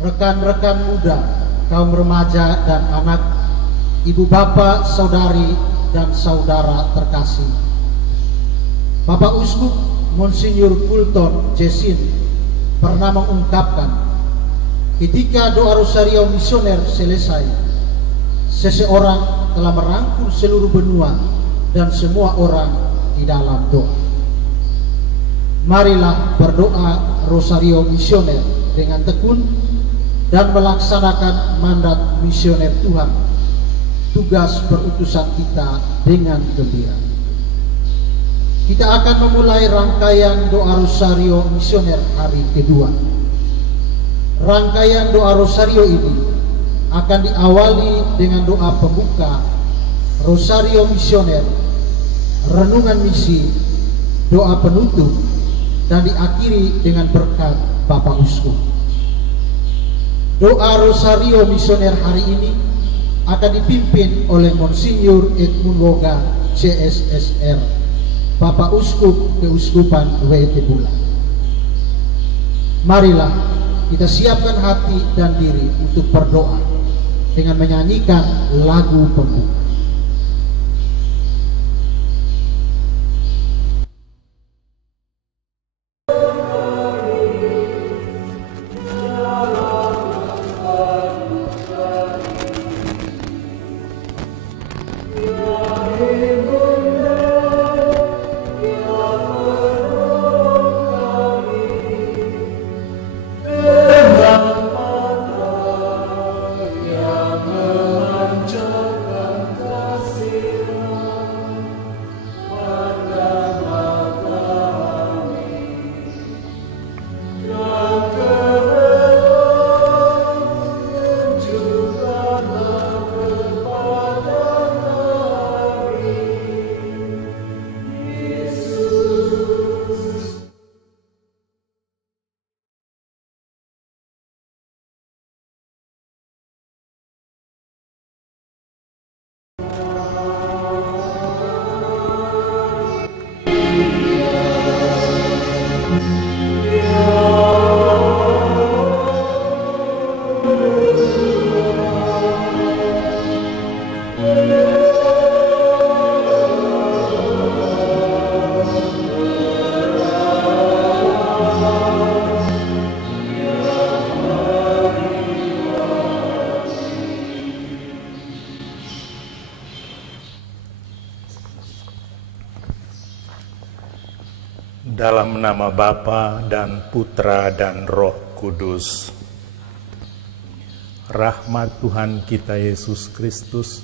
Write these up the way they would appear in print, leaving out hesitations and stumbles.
rekan-rekan muda, kaum remaja dan anak, ibu bapak, saudari dan saudara terkasih. Bapak Uskup Monsinyur Fulton Jesin pernah mengungkapkan, ketika doa rosario misioner selesai, seseorang telah merangkul seluruh benua dan semua orang di dalam doa. Marilah berdoa rosario misioner dengan tekun dan melaksanakan mandat misioner Tuhan, tugas perutusan kita dengan gembira. Kita akan memulai rangkaian doa rosario misioner hari kedua. Rangkaian doa rosario ini akan diawali dengan doa pembuka, rosario misioner, renungan misi, doa penutup, dan diakhiri dengan berkat Bapak Uskup. Doa rosario misioner hari ini akan dipimpin oleh Monsinyur Edmund Woga, CSSR, Bapak Uskup Keuskupan WT Bulan. Marilah kita siapkan hati dan diri untuk berdoa dengan menyanyikan lagu pembuka. Dalam nama Bapa dan Putra dan Roh Kudus. Rahmat Tuhan kita Yesus Kristus,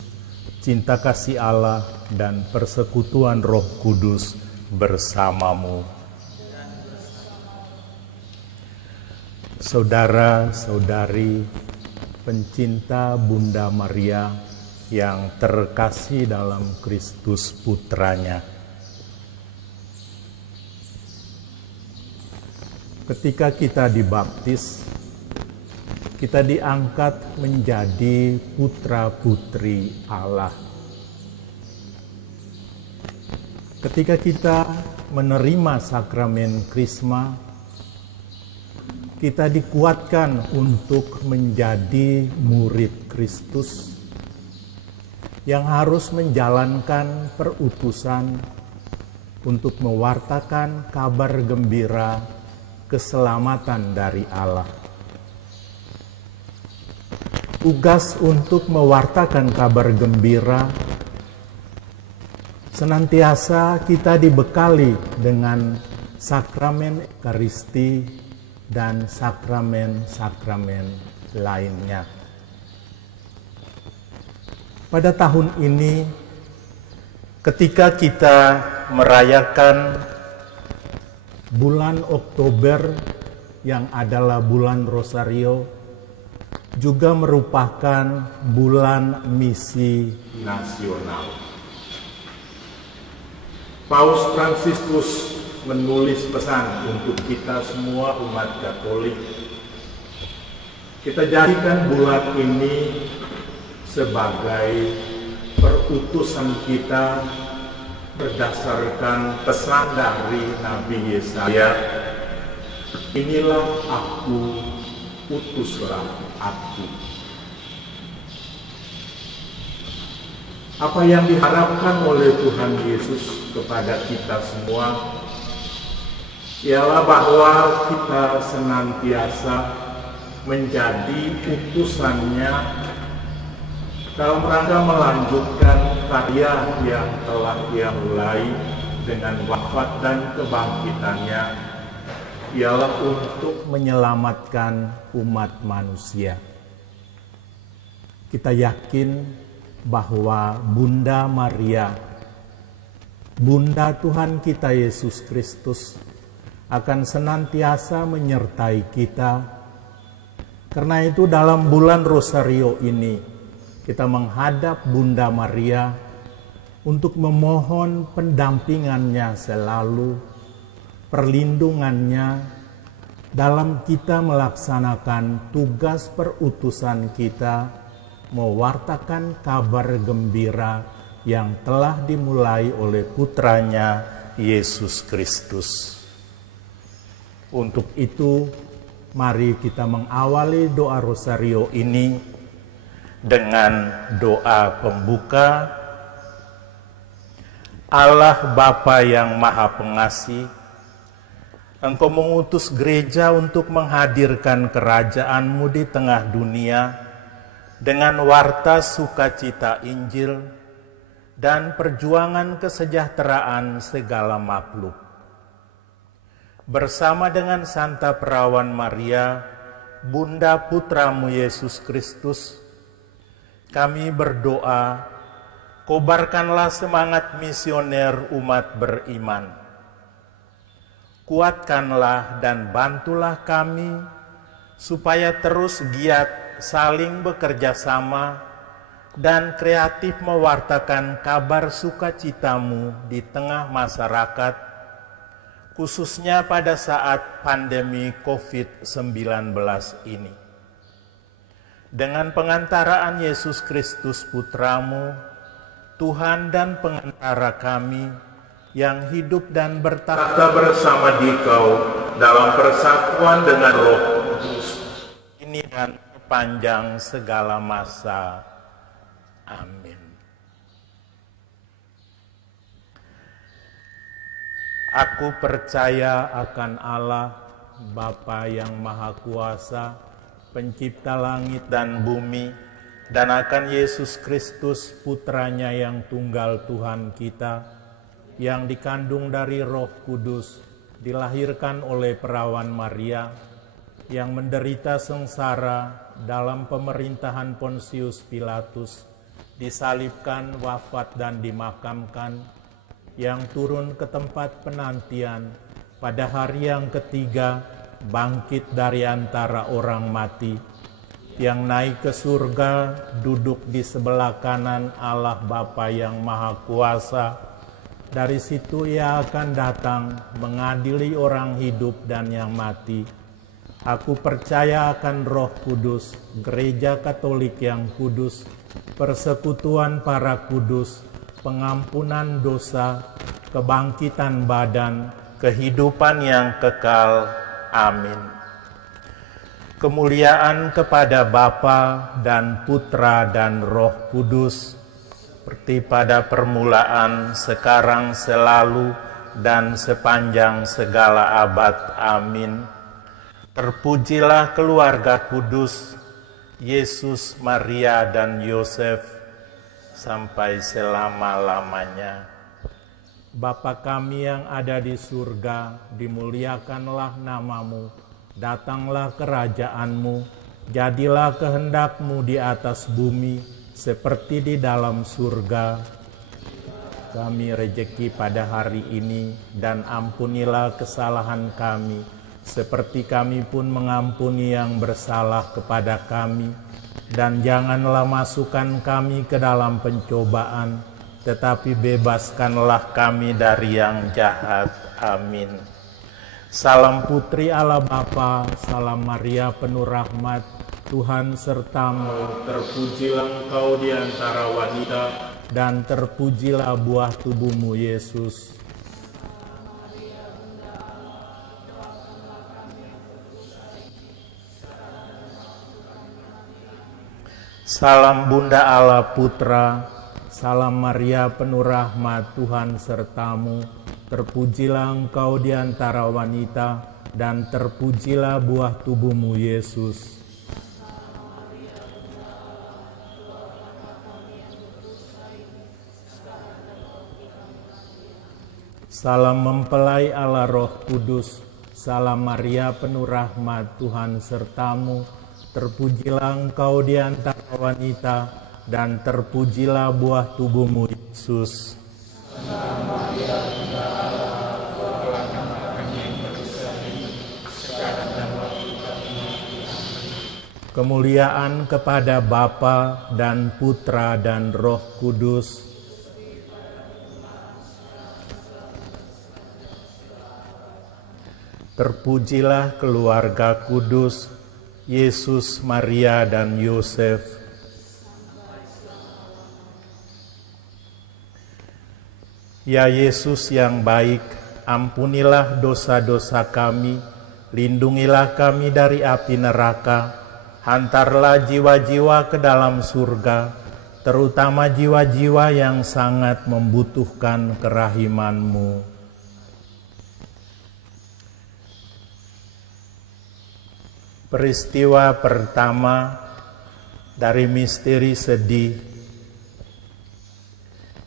cinta kasih Allah dan persekutuan Roh Kudus bersamamu. Saudara-saudari pencinta Bunda Maria yang terkasih dalam Kristus Putranya. Ketika kita dibaptis, kita diangkat menjadi putra-putri Allah. Ketika kita menerima sakramen Krisma, kita dikuatkan untuk menjadi murid Kristus yang harus menjalankan perutusan untuk mewartakan kabar gembira keselamatan dari Allah. Tugas untuk mewartakan kabar gembira senantiasa kita dibekali dengan sakramen Ekaristi dan sakramen-sakramen lainnya. Pada tahun ini, ketika kita merayakan bulan Oktober yang adalah bulan Rosario, juga merupakan bulan misi nasional. Paus Fransiskus menulis pesan untuk kita semua umat Katolik. Kita jadikan bulan ini sebagai perutusan kita berdasarkan pesan dari Nabi Yesaya. Inilah aku, utuslah aku. Apa yang diharapkan oleh Tuhan Yesus kepada kita semua ialah bahwa kita senantiasa menjadi utusannya dalam rangka melanjutkan karya yang telah Dia mulai dengan wafat dan kebangkitannya, ialah untuk menyelamatkan umat manusia. Kita yakin bahwa Bunda Maria, Bunda Tuhan kita Yesus Kristus, akan senantiasa menyertai kita. Karena itu dalam bulan Rosario ini, kita menghadap Bunda Maria untuk memohon pendampingannya selalu, perlindungannya dalam kita melaksanakan tugas perutusan kita, mewartakan kabar gembira yang telah dimulai oleh putranya Yesus Kristus. Untuk itu, mari kita mengawali doa Rosario ini dengan doa pembuka. Allah Bapa yang Maha Pengasih, Engkau mengutus gereja untuk menghadirkan kerajaan-Mu di tengah dunia dengan warta sukacita Injil dan perjuangan kesejahteraan segala makhluk. Bersama dengan Santa Perawan Maria, Bunda Putramu Yesus Kristus, kami berdoa, kobarkanlah semangat misioner umat beriman. Kuatkanlah dan bantulah kami, supaya terus giat saling bekerja sama dan kreatif mewartakan kabar sukacitamu di tengah masyarakat, khususnya pada saat pandemi COVID-19 ini. Dengan pengantaraan Yesus Kristus Putramu, Tuhan dan pengantara kami, yang hidup dan bertakhta bersama Dikau dalam persatuan dengan Roh Kudus, ini dan sepanjang segala masa. Amin. Aku percaya akan Allah, Bapa yang Maha Kuasa, Pencipta langit dan bumi, dan akan Yesus Kristus, Putranya yang tunggal Tuhan kita, yang dikandung dari Roh Kudus, dilahirkan oleh Perawan Maria, yang menderita sengsara dalam pemerintahan Pontius Pilatus, disalibkan, wafat dan dimakamkan, yang turun ke tempat penantian, pada hari yang ketiga bangkit dari antara orang mati, yang naik ke surga, duduk di sebelah kanan Allah Bapa yang Maha Kuasa. Dari situ Ia akan datang mengadili orang hidup dan yang mati. Aku percaya akan Roh Kudus, Gereja Katolik yang kudus, persekutuan para kudus, pengampunan dosa, kebangkitan badan, kehidupan yang kekal. Amin. Kemuliaan kepada Bapa dan Putra dan Roh Kudus, seperti pada permulaan, sekarang, selalu, dan sepanjang segala abad. Amin. Terpujilah keluarga kudus, Yesus, Maria, dan Yosef, sampai selama-lamanya. Bapa kami yang ada di surga, dimuliakanlah namamu, datanglah kerajaan-Mu, jadilah kehendak-Mu di atas bumi, seperti di dalam surga. Kami rejeki pada hari ini, dan ampunilah kesalahan kami, seperti kami pun mengampuni yang bersalah kepada kami. Dan janganlah masukkan kami ke dalam pencobaan, tetapi bebaskanlah kami dari yang jahat. Amin. Salam Putri Allah Bapa, salam Maria penuh rahmat, Tuhan sertamu. Terpujilah engkau di antara wanita, dan terpujilah buah tubuhmu Yesus. Salam Bunda Allah Putra, salam Maria penuh rahmat Tuhan sertamu, terpujilah engkau di antara wanita, dan terpujilah buah tubuhmu Yesus. Salam mempelai Allah Roh Kudus, salam Maria penuh rahmat Tuhan sertamu, terpujilah engkau di antara wanita, dan terpujilah buah tubuhmu Yesus. Kemuliaan kepada Bapa dan Putra dan Roh Kudus. Terpujilah keluarga kudus, Yesus, Maria, dan Yosef. Ya Yesus yang baik, ampunilah dosa-dosa kami, lindungilah kami dari api neraka, hantarlah jiwa-jiwa ke dalam surga, terutama jiwa-jiwa yang sangat membutuhkan kerahiman-Mu. Peristiwa pertama dari misteri sedih.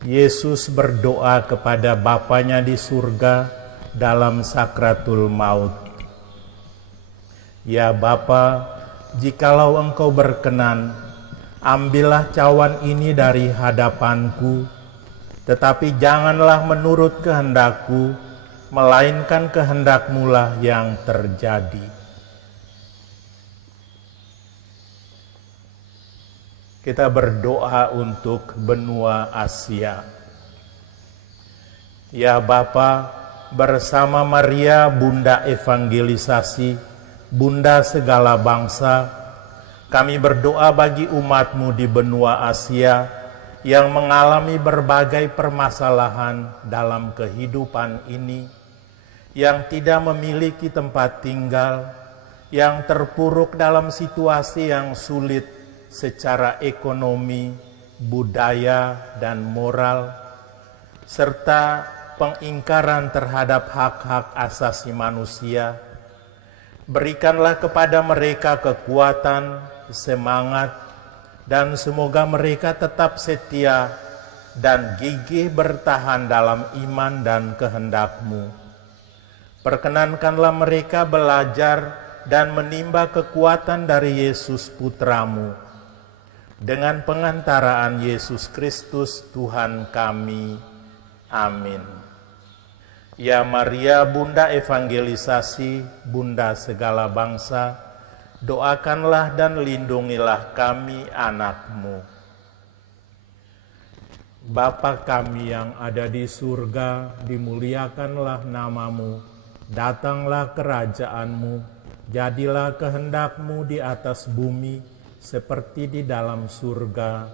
Yesus berdoa kepada Bapanya di surga dalam sakratul maut. Ya Bapa, jikalau Engkau berkenan, ambillah cawan ini dari hadapanku, tetapi janganlah menurut kehendakku, melainkan kehendak-Mu lah yang terjadi. Kita berdoa untuk benua Asia. Ya Bapa, bersama Maria Bunda Evangelisasi, Bunda segala bangsa, kami berdoa bagi umat-Mu di benua Asia yang mengalami berbagai permasalahan dalam kehidupan ini, yang tidak memiliki tempat tinggal, yang terpuruk dalam situasi yang sulit secara ekonomi, budaya, dan moral, serta pengingkaran terhadap hak-hak asasi manusia. Berikanlah kepada mereka kekuatan, semangat, dan semoga mereka tetap setia dan gigih bertahan dalam iman dan kehendak-Mu. Perkenankanlah mereka belajar dan menimba kekuatan dari Yesus Putra-Mu, dengan pengantaraan Yesus Kristus Tuhan kami. Amin. Ya Maria Bunda Evangelisasi, Bunda segala bangsa, doakanlah dan lindungilah kami anak-Mu. Bapa kami yang ada di surga, dimuliakanlah nama-Mu, datanglah kerajaan-Mu, jadilah kehendak-Mu di atas bumi, seperti di dalam surga.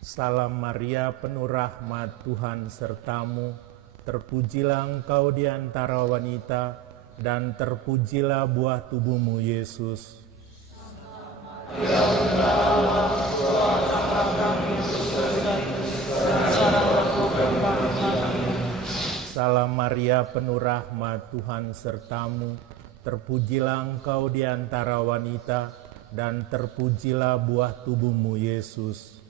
Salam Maria penuh rahmat Tuhan sertamu, terpujilah engkau di antara wanita, dan terpujilah buah tubuhmu Yesus. Salam Maria penuh rahmat Tuhan sertamu, terpujilah engkau di antara wanita, dan terpujilah buah tubuhmu Yesus.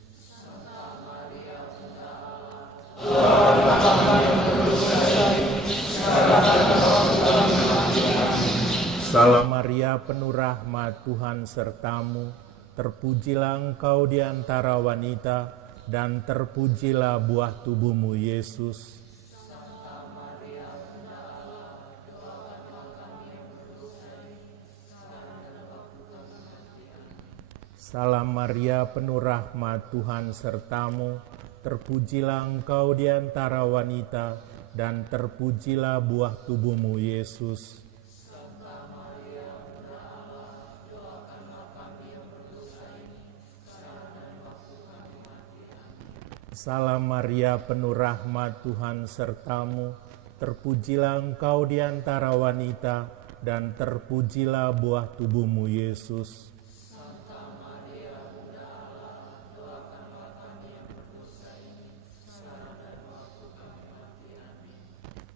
Salam Maria penuh rahmat Tuhan sertamu, terpujilah engkau di antara wanita, dan terpujilah buah tubuhmu Yesus. Salam Maria penuh rahmat Tuhan sertamu, terpujilah engkau di antara wanita, dan terpujilah buah tubuhmu Yesus. Salam Maria, penuh rahmat, Tuhan sertamu. Terpujilah engkau di antara wanita, dan terpujilah buah tubuhmu, Yesus.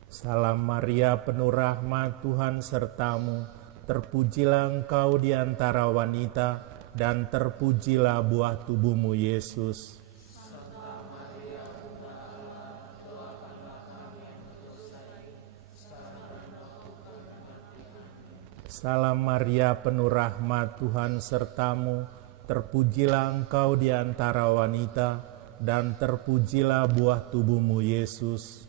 Salam Maria, penuh rahmat, Tuhan sertamu. Terpujilah engkau di antara wanita, dan terpujilah buah tubuhmu, Yesus. Salam Maria, penuh rahmat, Tuhan sertamu. Terpujilah engkau di antara wanita, dan terpujilah buah tubuhmu, Yesus.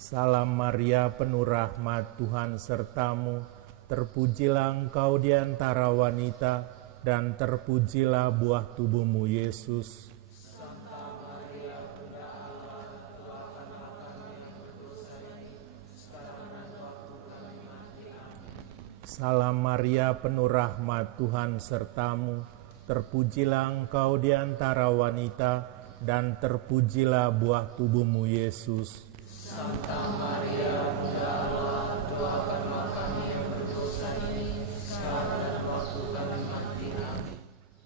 Salam Maria, penuh rahmat, Tuhan sertamu. Terpujilah engkau di antara wanita, dan terpujilah buah tubuhmu, Yesus. Salam Maria, penuh rahmat, Tuhan sertamu. Terpujilah engkau di antara wanita, dan terpujilah buah tubuhmu, Yesus. Santa Maria, Bunda Allah, doakanlah kami yang berdosa ini, sekarang dan waktu kami mati. Amin.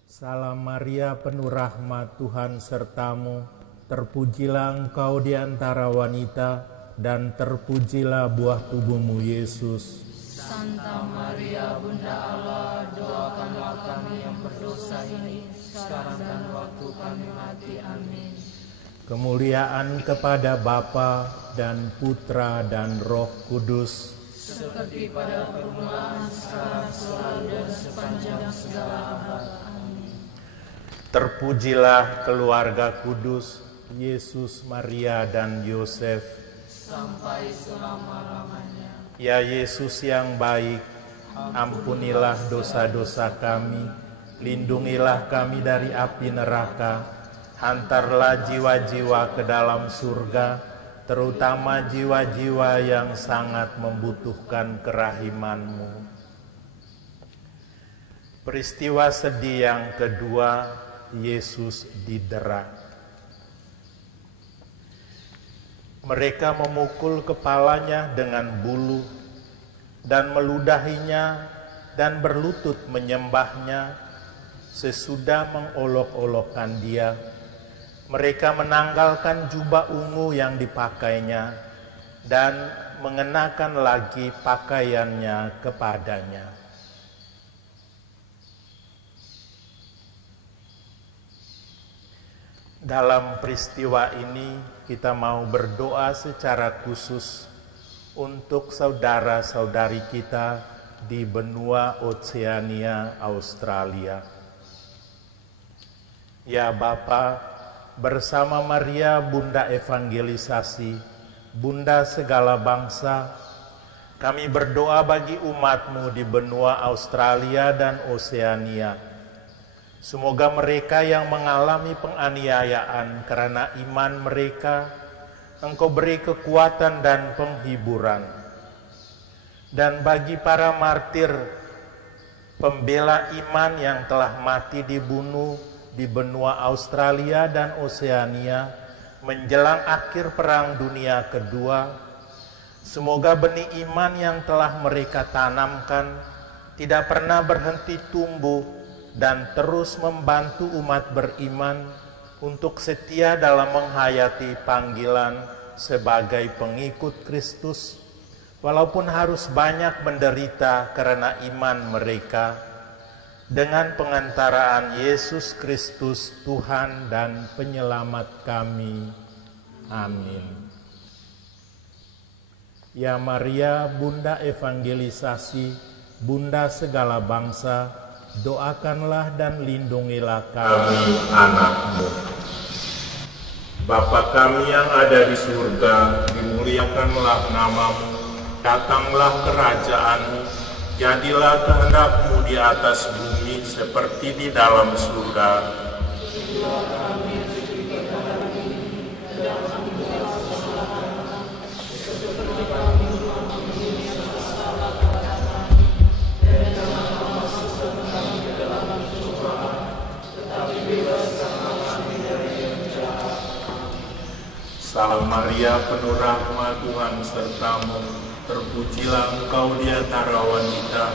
Salam Maria, penuh rahmat, Tuhan sertamu. Terpujilah engkau di antara wanita, dan terpujilah buah tubuhmu, Yesus. Santa Maria, Bunda Allah, doakanlah kami yang berdosa ini, sekarang dan waktu kami mati. Amin. Kemuliaan kepada Bapa dan Putra dan Roh Kudus, seperti pada permulaan, sekarang, selalu, dan sepanjang segala abad. Amin. terpujilah keluarga kudus, Yesus, Maria, dan Yosef, sampai selama-lamanya. Ya Yesus yang baik, ampunilah dosa-dosa kami, lindungilah kami dari api neraka, hantarlah jiwa-jiwa ke dalam surga, terutama jiwa-jiwa yang sangat membutuhkan kerahiman-Mu. Peristiwa sedih yang kedua, Yesus didera. Mereka memukul kepalanya dengan bulu dan meludahinya dan berlutut menyembahnya. Sesudah mengolok-olokkan dia, mereka menanggalkan jubah ungu yang dipakainya dan mengenakan lagi pakaiannya kepadanya. Dalam peristiwa ini kita mau berdoa secara khusus untuk saudara-saudari kita di benua Oceania, Australia. Ya Bapa, bersama Maria Bunda Evangelisasi, Bunda segala bangsa, kami berdoa bagi umat-Mu di benua Australia dan Oceania. Semoga mereka yang mengalami penganiayaan karena iman mereka, Engkau beri kekuatan dan penghiburan. Dan bagi para martir, pembela iman yang telah mati dibunuh di benua Australia dan Oceania menjelang akhir Perang Dunia Kedua, semoga benih iman yang telah mereka tanamkan tidak pernah berhenti tumbuh dan terus membantu umat beriman untuk setia dalam menghayati panggilan sebagai pengikut Kristus, walaupun harus banyak menderita karena iman mereka, dengan pengantaraan Yesus Kristus Tuhan dan Penyelamat kami. Amin. Ya Maria, Bunda Evangelisasi, Bunda segala bangsa, doakanlah dan lindungilah kami, anak-Mu. Bapa kami yang ada di surga, dimuliakanlah nama-Mu, datanglah kerajaan-Mu, jadilah kehendak-Mu di atas bumi seperti di dalam surga. Maria, penuh rahmat, Tuhan sertamu. Terpujilah engkau di antara wanita,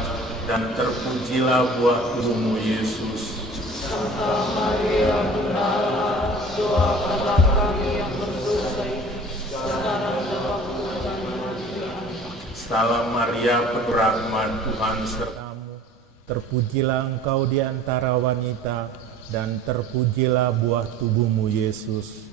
dan terpujilah buah tubuhmu, Yesus. Santa Maria, Bunda Allah, doakanlah kami yang berdosa ini, sekarang dan waktu kami mati. Amin. Salam Maria, penuh rahmat, Tuhan sertamu. Terpujilah engkau di antara wanita, dan terpujilah buah tubuhmu, Yesus.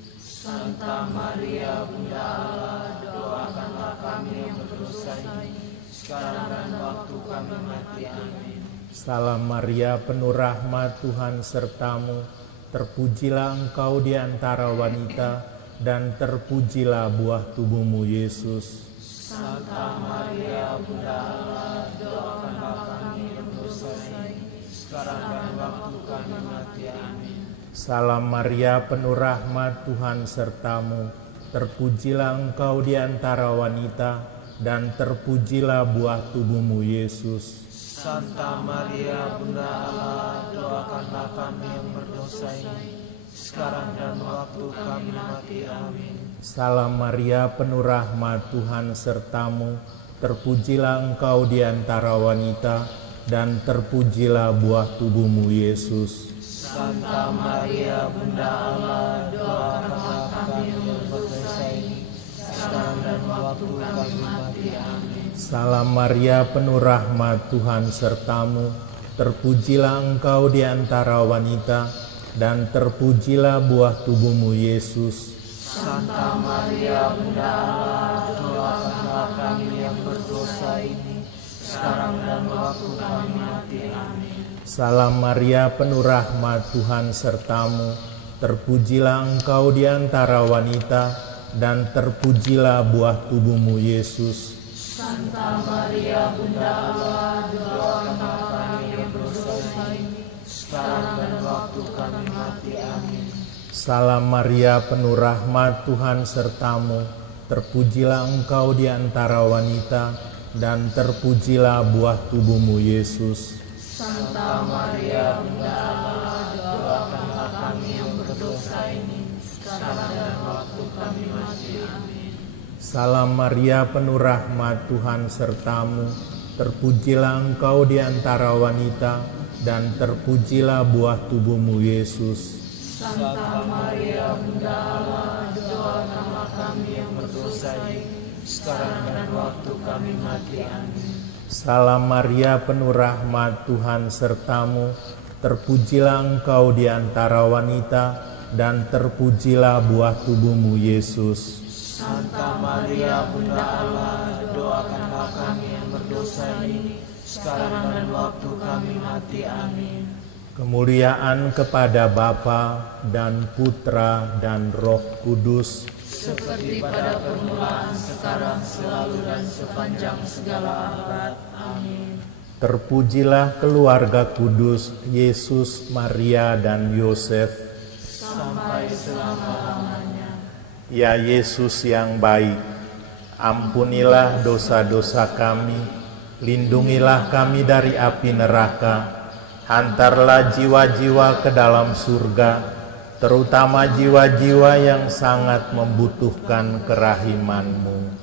Santa Maria, Bunda Allah, doakanlah kami yang berdosa ini, sekarang dan waktu kami mati. Amin. Salam Maria, penuh rahmat, Tuhan sertamu. Terpujilah engkau di antara wanita, dan terpujilah buah tubuhmu, Yesus. Santa Maria, Bunda Allah, doakanlah kami yang berdosa ini, sekarang dan waktu kami mati. Amin. Salam Maria, penuh rahmat, Tuhan sertamu. Terpujilah engkau di antara wanita, dan terpujilah buah tubuhmu, Yesus. Santa Maria, Bunda Allah, doakanlah kami yang berdosa ini, sekarang dan waktu kami mati. Amin. Salam Maria, penuh rahmat, Tuhan sertamu. Terpujilah engkau di antara wanita, dan terpujilah buah tubuhmu, Yesus. Santa Maria, Bunda Allah, doakanlah kami yang berdosa ini, sekarang dan waktu kami mati. Amin. Salam Maria, penuh rahmat, Tuhan sertamu. Terpujilah engkau di antara wanita, dan terpujilah buah tubuhmu, Yesus. Santa Maria, Bunda Allah, doakanlah kami yang berdosa ini, sekarang dan waktu kami mati. Amin. Salam Maria, penuh rahmat, Tuhan sertamu. Terpujilah engkau di antara wanita, dan terpujilah buah tubuhmu, Yesus. Santa Maria, Bunda Allah, doakanlah kami yang berdosa ini, sekarang dan waktu kami mati. Amin. Salam Maria, penuh rahmat, Tuhan sertamu. Terpujilah engkau di antara wanita, dan terpujilah buah tubuhmu, Yesus. Santa Maria, Bunda Allah, doakanlah kami yang berdosa ini, sekarang dan waktu kami mati. Amin. Salam Maria, penuh rahmat, Tuhan sertamu. Terpujilah engkau di antara wanita, dan terpujilah buah tubuhmu, Yesus. Santa Maria, Bunda Allah, doakanlah kami yang berdosa ini, sekarang dan waktu kami mati. Amin. Salam Maria, penuh rahmat, Tuhan sertamu. Terpujilah engkau di antara wanita, dan terpujilah buah tubuhmu, Yesus. Santa Maria, Bunda Allah, doakanlah kami yang berdosa ini, sekarang dan waktu kami mati. Amin. Kemuliaan kepada Bapa dan Putra dan Roh Kudus, seperti pada permulaan, sekarang, selalu, dan sepanjang segala abad. Amin. terpujilah keluarga kudus Yesus, Maria, dan Yosef, sampai selama-lamanya. Ya Yesus yang baik, ampunilah dosa-dosa kami, lindungilah kami dari api neraka, hantarlah jiwa-jiwa ke dalam surga, terutama jiwa-jiwa yang sangat membutuhkan kerahiman-Mu.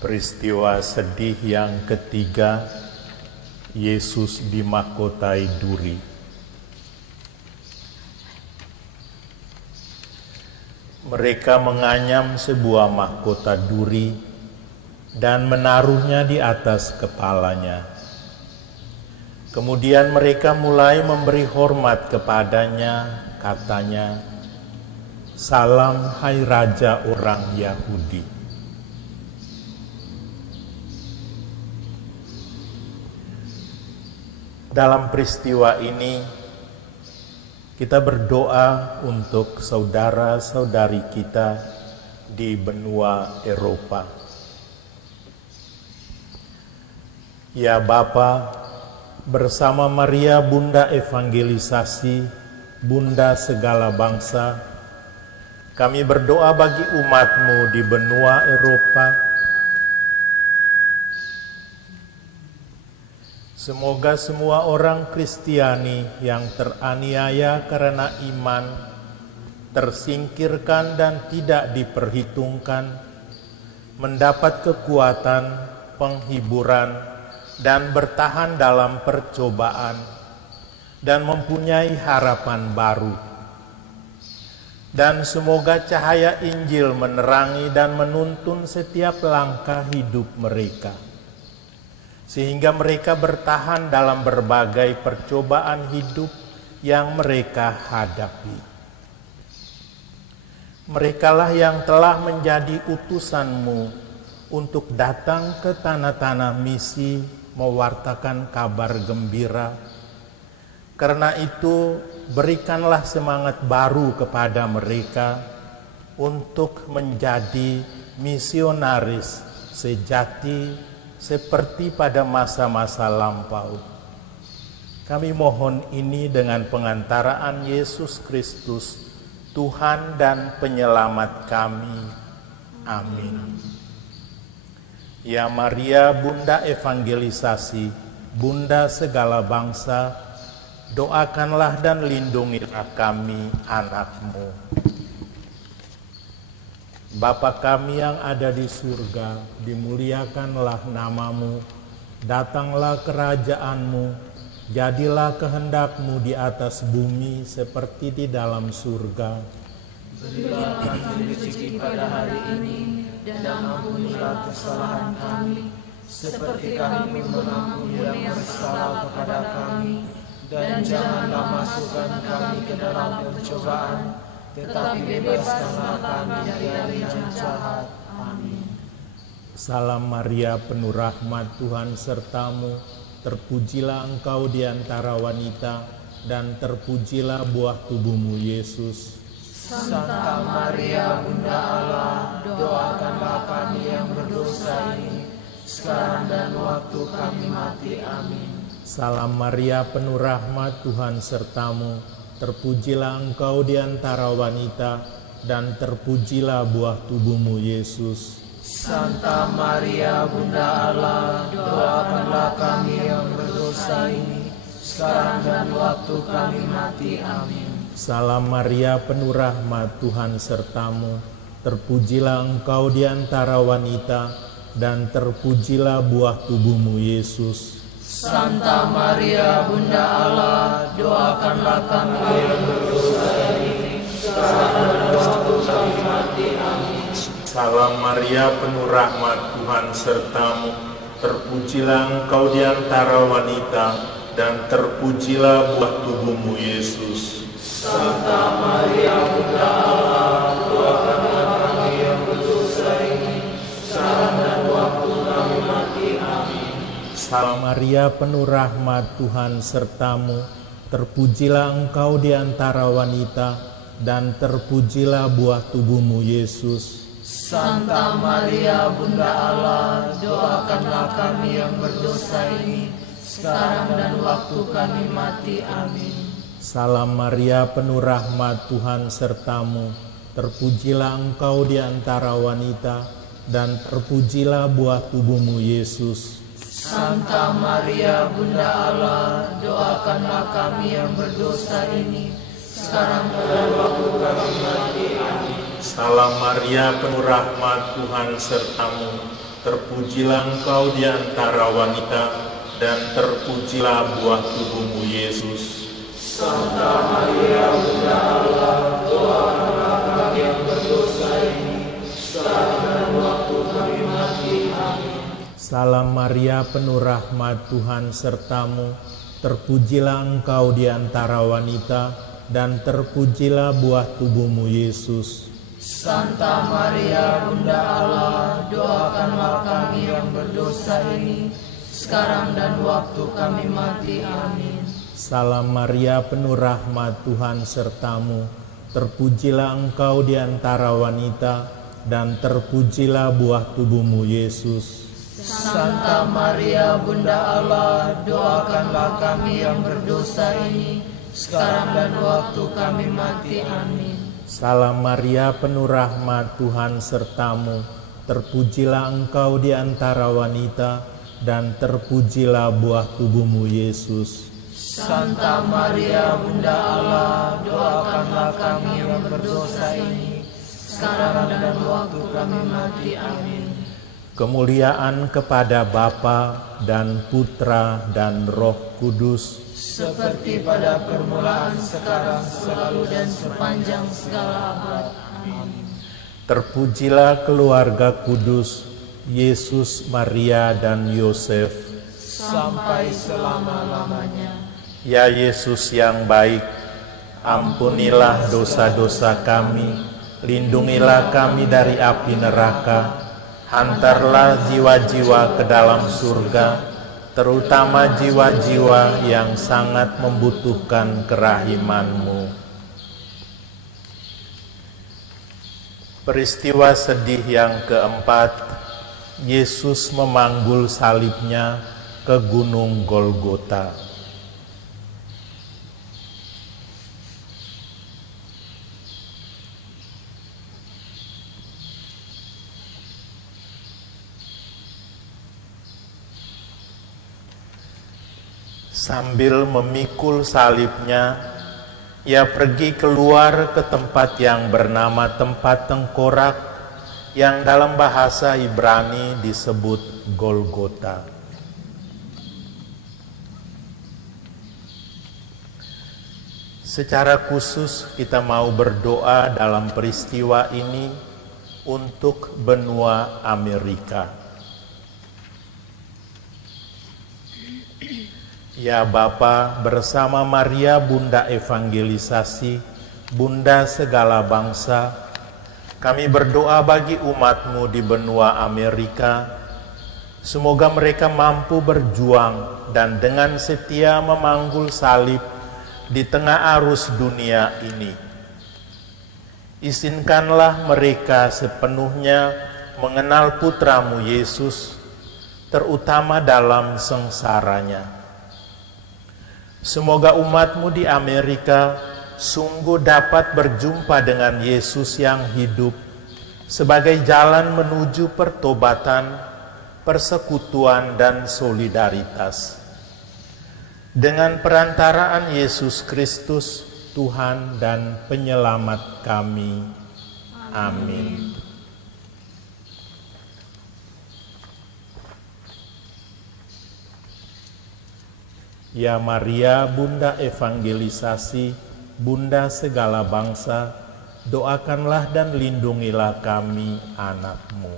Peristiwa sedih yang ketiga, Yesus dimahkotai duri. Mereka menganyam sebuah mahkota duri dan menaruhnya di atas kepalanya. Kemudian mereka mulai memberi hormat kepadanya, katanya, "Salam hai Raja orang Yahudi." Dalam peristiwa ini, kita berdoa untuk saudara-saudari kita di benua Eropa. Ya Bapa, bersama Maria Bunda Evangelisasi, Bunda segala bangsa, kami berdoa bagi umat-Mu di benua Eropa. Semoga semua orang Kristiani yang teraniaya karena iman, tersingkirkan dan tidak diperhitungkan, mendapat kekuatan, penghiburan, dan bertahan dalam percobaan, dan mempunyai harapan baru. Dan semoga cahaya Injil menerangi dan menuntun setiap langkah hidup mereka, sehingga mereka bertahan dalam berbagai percobaan hidup yang mereka hadapi. Merekalah yang telah menjadi utusan-Mu untuk datang ke tanah-tanah misi mewartakan kabar gembira. Karena itu, berikanlah semangat baru kepada mereka untuk menjadi misionaris sejati seperti pada masa-masa lampau. Kami mohon ini dengan pengantaraan Yesus Kristus, Tuhan dan Penyelamat kami. Amin. Ya Maria, Bunda Evangelisasi, Bunda segala bangsa, doakanlah dan lindungilah kami, anak-Mu. Bapa kami yang ada di surga, dimuliakanlah nama-Mu, datanglah kerajaan-Mu, jadilah kehendak-Mu di atas bumi seperti di dalam surga. Berilah kami rezeki pada hari ini, dan ampunilah kesalahan kami, seperti kami mengampuni yang bersalah kepada kami, dan janganlah masukkan kami ke dalam pencobaan, tetapi bebaskanlah kami dari yang jahat. Amin. Salam Maria, penuh rahmat, Tuhan sertamu, terpujilah engkau di antara wanita, dan terpujilah buah tubuhmu, Yesus. Santa Maria, Bunda Allah, doakanlah kami yang berdosa ini, sekarang dan waktu kami mati. Amin. Salam Maria, penuh rahmat, Tuhan sertamu, terpujilah engkau di antara wanita, dan terpujilah buah tubuhmu, Yesus. Santa Maria, Bunda Allah, doakanlah kami yang berdosa ini, sekarang dan waktu kami mati. Amin. Salam Maria, penuh rahmat, Tuhan sertamu, terpujilah engkau di antara wanita, dan terpujilah buah tubuhmu, Yesus. Santa Maria, Bunda Allah, doakanlah kami yang berdosa ini, sekarang dan waktu kami mati. Amin. Salam Maria, penuh rahmat, Tuhan sertamu, terpujilah engkau di antara wanita, dan terpujilah buah tubuhmu, Yesus. Santa Maria, Bunda Allah, doakanlah kami yang berdosa ini, sekarang dan waktu kami mati. Amin. Salam Maria, penuh rahmat, Tuhan sertamu, terpujilah engkau di antara wanita, dan terpujilah buah tubuhmu, Yesus. Santa Maria, Bunda Allah, doakanlah kami yang berdosa ini, sekarang dan waktu kami mati. Amin. Salam Maria, penuh rahmat, Tuhan sertamu. Terpujilah engkau di antara wanita, dan terpujilah buah tubuhmu, Yesus. Santa Maria, Bunda Allah, doakanlah kami yang berdosa ini, sekarang dan waktu kami mati. Amin. Salam Maria, penuh rahmat, Tuhan sertamu. Terpujilah engkau di antara wanita, dan terpujilah buah tubuhmu, Yesus. Santa Maria, Bunda Allah, doakanlah kami yang berdosa ini, sekarang dan waktu kami mati. Amin. Salam Maria, penuh rahmat, Tuhan sertamu. Terpujilah engkau di antara wanita, dan terpujilah buah tubuhmu, Yesus. Santa Maria, Bunda Allah, doakanlah kami yang berdosa ini, sekarang dan waktu kami mati. Amin. Salam Maria, penuh rahmat, Tuhan sertamu. Terpujilah engkau di antara wanita, dan terpujilah buah tubuhmu, Yesus. Santa Maria, Bunda Allah, doakanlah kami yang berdosa ini, sekarang dan waktu kami mati. Amin. Salam Maria, penuh rahmat, Tuhan sertamu. Terpujilah engkau di antara wanita, dan terpujilah buah tubuhmu, Yesus. Santa Maria, Bunda Allah, doakanlah kami yang berdosa ini, sekarang dan waktu kami mati. Amin. Kemuliaan kepada Bapa dan Putra dan Roh Kudus, seperti pada permulaan, sekarang, selalu, dan sepanjang segala abad. Amin. terpujilah keluarga kudus, Yesus, Maria, dan Yosef, sampai selama-lamanya. Ya Yesus yang baik, ampunilah dosa-dosa kami, lindungilah kami dari api neraka, hantarlah jiwa-jiwa ke dalam surga, terutama jiwa-jiwa yang sangat membutuhkan kerahiman-Mu. Peristiwa sedih yang keempat, Yesus memanggul salibnya ke Gunung Golgota. Sambil memikul salibnya, ia pergi keluar ke tempat yang bernama tempat tengkorak, yang dalam bahasa Ibrani disebut Golgota. Secara khusus kita mau berdoa dalam peristiwa ini untuk benua Amerika. Ya Bapa, bersama Maria Bunda Evangelisasi, Bunda segala bangsa, kami berdoa bagi umat-Mu di benua Amerika. Semoga mereka mampu berjuang dan dengan setia memanggul salib di tengah arus dunia ini. Izinkanlah mereka sepenuhnya mengenal Putra-Mu Yesus, terutama dalam sengsaranya. Semoga umat-Mu di Amerika sungguh dapat berjumpa dengan Yesus yang hidup sebagai jalan menuju pertobatan, persekutuan, dan solidaritas. Dengan perantaraan Yesus Kristus, Tuhan dan Penyelamat kami. Amin. Ya Maria, Bunda Evangelisasi, Bunda segala bangsa, doakanlah dan lindungilah kami, anak-Mu.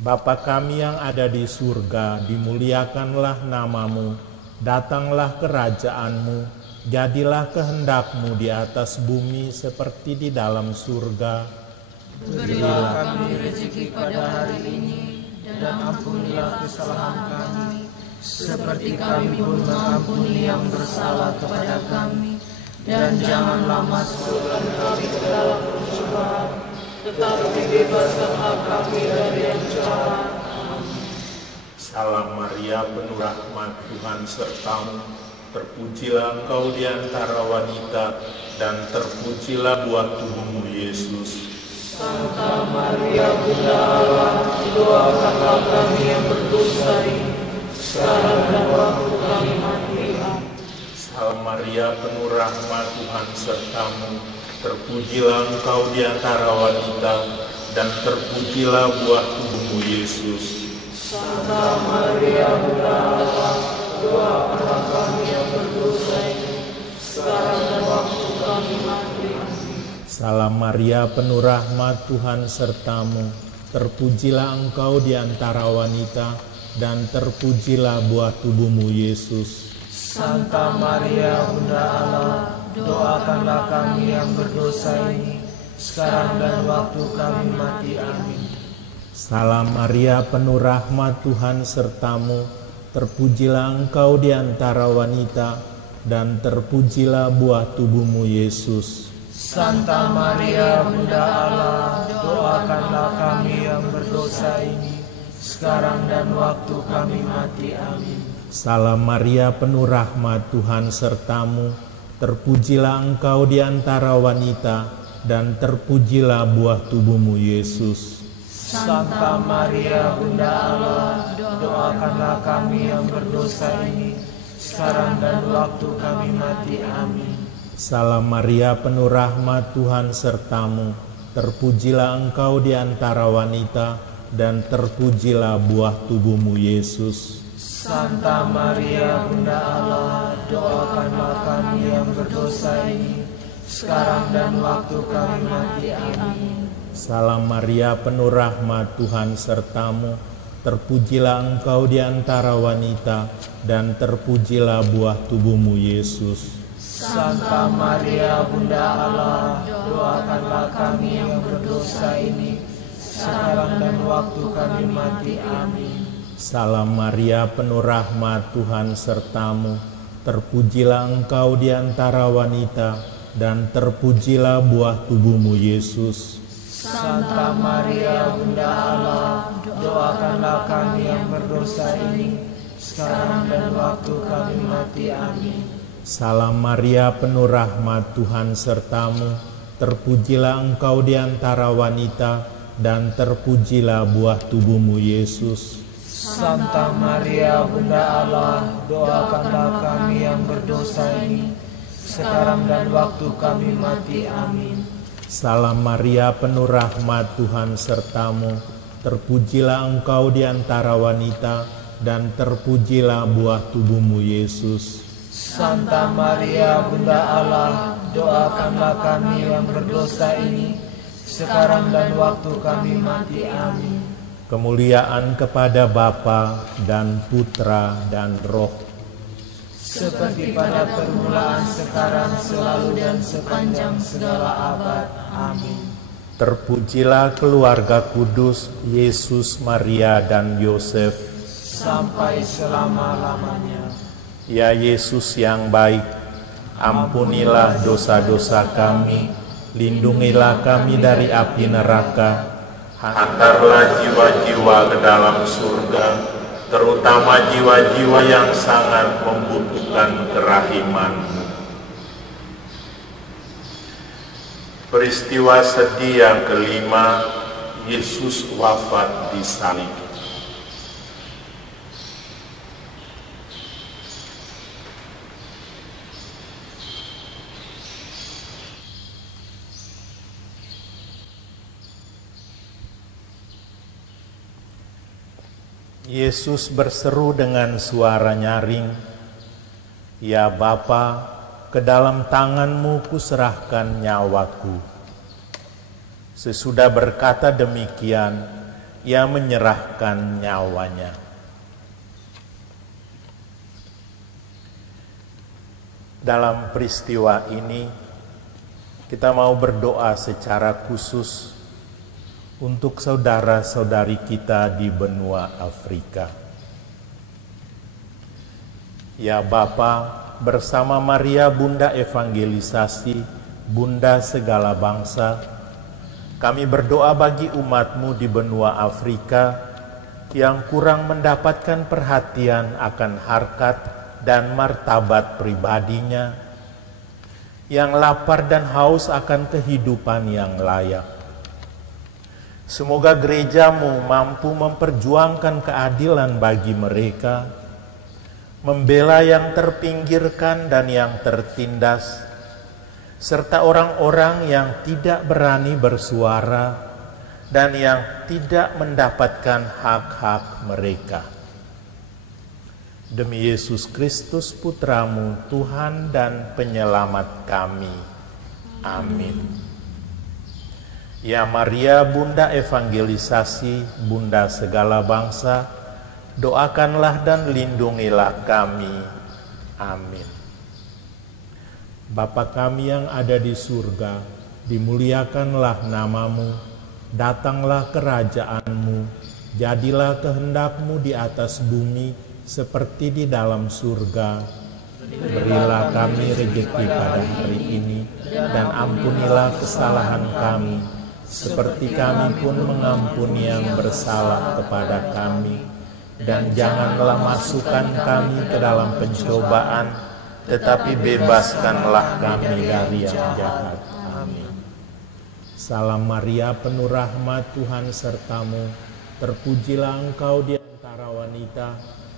Bapa kami yang ada di surga, dimuliakanlah nama-Mu, datanglah kerajaan-Mu, jadilah kehendak-Mu di atas bumi seperti di dalam surga. Berilah kami rezeki pada hari ini, dan ampunilah kesalahan kami, seperti kami pun mengampuni yang bersalah kepada kami, dan janganlah masukkan kami ke dalam pencobaan, tetapi bebaskanlah kami dari yang jahat. Salam Maria, penuh rahmat, Tuhan sertamu. terpujilah Engkau di antara wanita, dan terpujilah buah tubuhmu, Yesus. Santa Maria Bunda Allah, doakanlah kami yang berdosa ini, sekarang dan waktu kami mati. Amin. Salve Maria, penuh rahmat, Tuhan sertamu, terpujilah Engkau di antara wanita, dan terpujilah buah tubuhmu, Yesus. Santa Maria Bunda Allah, doakanlah kami yang berdosa ini, sekarang dan waktu kami mati. Salam Maria, penuh rahmat, Tuhan sertamu, terpujilah Engkau di antara wanita, dan terpujilah buah tubuhmu, Yesus. Santa Maria Bunda Allah, doakanlah kami yang berdosa ini, sekarang dan waktu kami mati. Amin. Salam Maria, penuh rahmat, Tuhan sertamu, terpujilah Engkau di antara wanita, dan terpujilah buah tubuhmu, Yesus. Santa Maria Bunda Allah, doakanlah kami yang berdosa ini, sekarang dan waktu kami mati. Amin. Salam Maria, penuh rahmat, Tuhan sertamu, terpujilah Engkau di antara wanita, dan terpujilah buah tubuhmu, Yesus. Santa Maria Bunda Allah, doakanlah kami yang berdosa ini, sekarang dan waktu kami mati. Amin. Salam Maria, penuh rahmat, Tuhan sertamu, terpujilah Engkau di antara wanita, dan terpujilah buah tubuhmu, Yesus. Santa Maria Bunda Allah, doakanlah kami yang berdosa ini, sekarang dan waktu kami mati. Amin. Salam Maria, penuh rahmat, Tuhan sertamu, terpujilah Engkau di antara wanita, dan terpujilah buah tubuhmu, Yesus. Santa Maria Bunda Allah, doakanlah kami yang berdosa ini, sekarang dan waktu kami mati. Amin. Salam Maria, penuh rahmat, Tuhan sertamu, terpujilah Engkau di antara wanita, dan terpujilah buah tubuhmu, Yesus. Santa Maria Bunda Allah, doakanlah kami yang berdosa ini, sekarang dan waktu kami mati. Amin. Salam Maria, penuh rahmat, Tuhan sertamu, terpujilah Engkau di antara wanita, dan terpujilah buah tubuhmu, Yesus. Santa Maria Bunda Allah, doakanlah kami yang berdosa ini, sekarang dan waktu kami mati. Amin. Salam Maria, penuh rahmat, Tuhan sertamu, terpujilah Engkau di antara wanita, dan terpujilah buah tubuhmu, Yesus. Santa Maria Bunda Allah, doakanlah kami yang berdosa ini, sekarang dan waktu kami mati. Amin. Kemuliaan kepada Bapa dan Putra dan Roh, seperti pada permulaan, sekarang, selalu, dan sepanjang segala abad. Amin. terpujilah keluarga kudus Yesus, Maria, dan Yosef, sampai selama-lamanya. Ya Yesus yang baik, ampunilah dosa-dosa kami, lindungilah kami dari api neraka, hantarlah jiwa-jiwa ke dalam surga, terutama jiwa-jiwa yang sangat membutuhkan kerahiman-Mu. Peristiwa sedih yang kelima, Yesus wafat di salib. Yesus berseru dengan suara nyaring, "Ya Bapa, ke dalam tangan-Mu kuserahkan nyawaku." Sesudah berkata demikian, Ia menyerahkan nyawanya. Dalam peristiwa ini, kita mau berdoa secara khusus untuk saudara-saudari kita di benua Afrika. Ya Bapa, bersama Maria Bunda Evangelisasi, Bunda segala bangsa, kami berdoa bagi umat-Mu di benua Afrika yang kurang mendapatkan perhatian akan harkat dan martabat pribadinya, yang lapar dan haus akan kehidupan yang layak. Semoga gerejamu mampu memperjuangkan keadilan bagi mereka, membela yang terpinggirkan dan yang tertindas, serta orang-orang yang tidak berani bersuara dan yang tidak mendapatkan hak-hak mereka. Demi Yesus Kristus Putramu, Tuhan dan Penyelamat kami. Amin. Ya Maria, Bunda evangelisasi, Bunda segala bangsa, doakanlah dan lindungilah kami. Amin. Bapa kami yang ada di surga, dimuliakanlah namamu, datanglah kerajaanmu, jadilah kehendakmu di atas bumi seperti di dalam surga. Berilah kami rezeki pada hari ini, dan ampunilah kesalahan kami, seperti kami pun mengampuni yang bersalah kepada kami. Dan janganlah masukkan kami ke dalam pencobaan, tetapi bebaskanlah kami dari yang jahat. Amin. Salam Maria, penuh rahmat, Tuhan sertamu. Terpujilah engkau di antara wanita,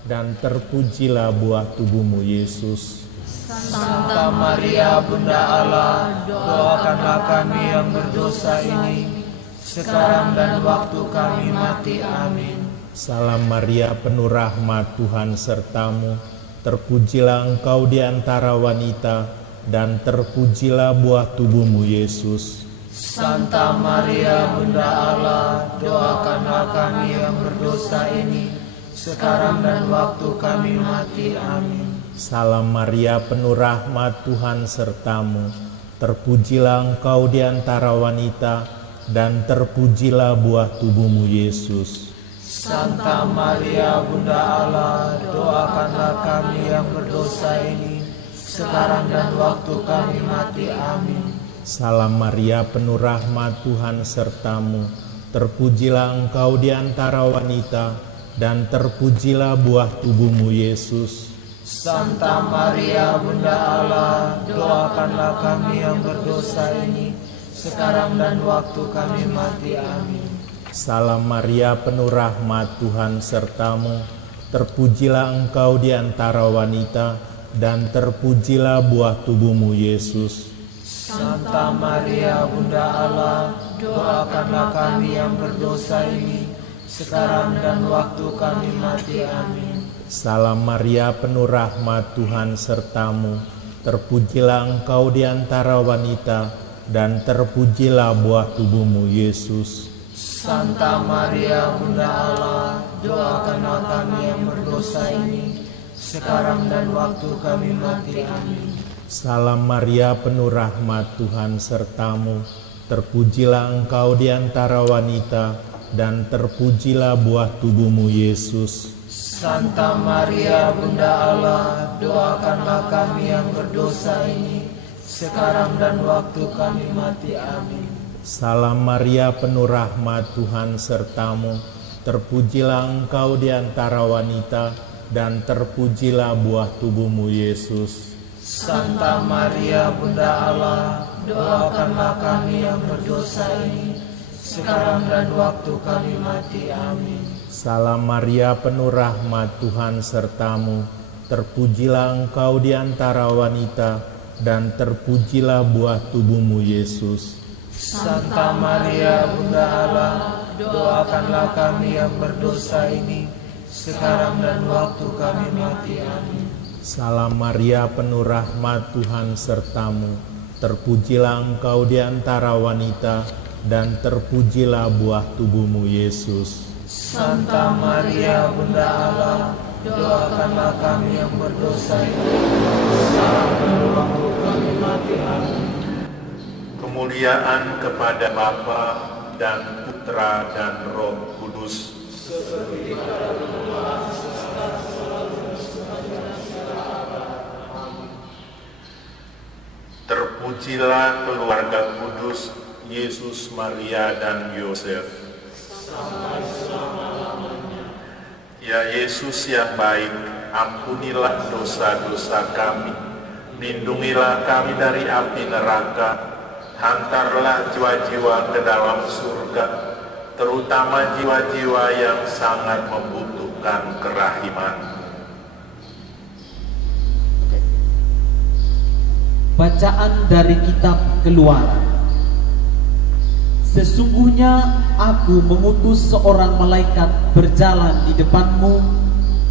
dan terpujilah buah tubuhmu, Yesus. Santa Maria, Bunda Allah, doakanlah kami yang berdosa ini, sekarang dan waktu kami mati. Amin. Salam Maria, penuh rahmat, Tuhan sertamu. Terpujilah engkau di antara wanita, dan terpujilah buah tubuhmu, Yesus. Santa Maria, Bunda Allah, doakanlah kami yang berdosa ini, sekarang dan waktu kami mati. Amin. Salam Maria, penuh rahmat, Tuhan sertamu. Terpujilah engkau di antara wanita, dan terpujilah buah tubuhmu, Yesus. Santa Maria, Bunda Allah, doakanlah kami yang berdosa ini, sekarang dan waktu kami mati. Amin. Salam Maria, penuh rahmat, Tuhan sertamu. Terpujilah engkau di antara wanita, dan terpujilah buah tubuhmu, Yesus. Santa Maria, Bunda Allah, doakanlah kami yang berdosa ini, sekarang dan waktu kami mati. Amin. Salam Maria, penuh rahmat, Tuhan sertamu. Terpujilah engkau di antara wanita, dan terpujilah buah tubuhmu, Yesus. Santa Maria, Bunda Allah, doakanlah kami yang berdosa ini, sekarang dan waktu kami mati. Amin. Salam Maria, penuh rahmat, Tuhan sertamu. Terpujilah engkau di antara wanita, dan terpujilah buah tubuhmu, Yesus. Santa Maria, Bunda Allah, doakanlah kami yang berdosa ini, sekarang dan waktu kami mati. Amin. Salam Maria, penuh rahmat, Tuhan sertamu. Terpujilah engkau di antara wanita, dan terpujilah buah tubuhmu, Yesus. Santa Maria, Bunda Allah, doakanlah kami yang berdosa ini, sekarang dan waktu kami mati. Amin. Salam Maria, penuh rahmat, Tuhan sertamu. Terpujilah engkau di antara wanita, dan terpujilah buah tubuhmu, Yesus. Santa Maria, Bunda Allah, doakanlah kami yang berdosa ini, sekarang dan waktu kami mati. Amin. Salam Maria, penuh rahmat, Tuhan sertamu. Terpujilah engkau di antara wanita, dan terpujilah buah tubuhmu, Yesus. Santa Maria, Bunda Allah, doakanlah kami yang berdosa ini, sekarang dan waktu kami mati. Amin. Salam Maria, penuh rahmat, Tuhan sertamu. Terpujilah engkau di antara wanita, dan terpujilah buah tubuhmu, Yesus. Santa Maria, Bunda Allah, doakanlah kami yang berdosa ini, sekarang dan waktu kami mati. Amin. Kemuliaan kepada Bapa dan Putra dan Roh Kudus. Terpujilah keluarga kudus Yesus, Maria, dan Yosef. Ya Yesus yang baik, ampunilah dosa-dosa kami, lindungilah kami dari api neraka, hantarlah jiwa-jiwa ke dalam surga, terutama jiwa-jiwa yang sangat membutuhkan kerahiman. Bacaan dari kitab Keluaran. Sesungguhnya aku mengutus seorang malaikat berjalan di depanmu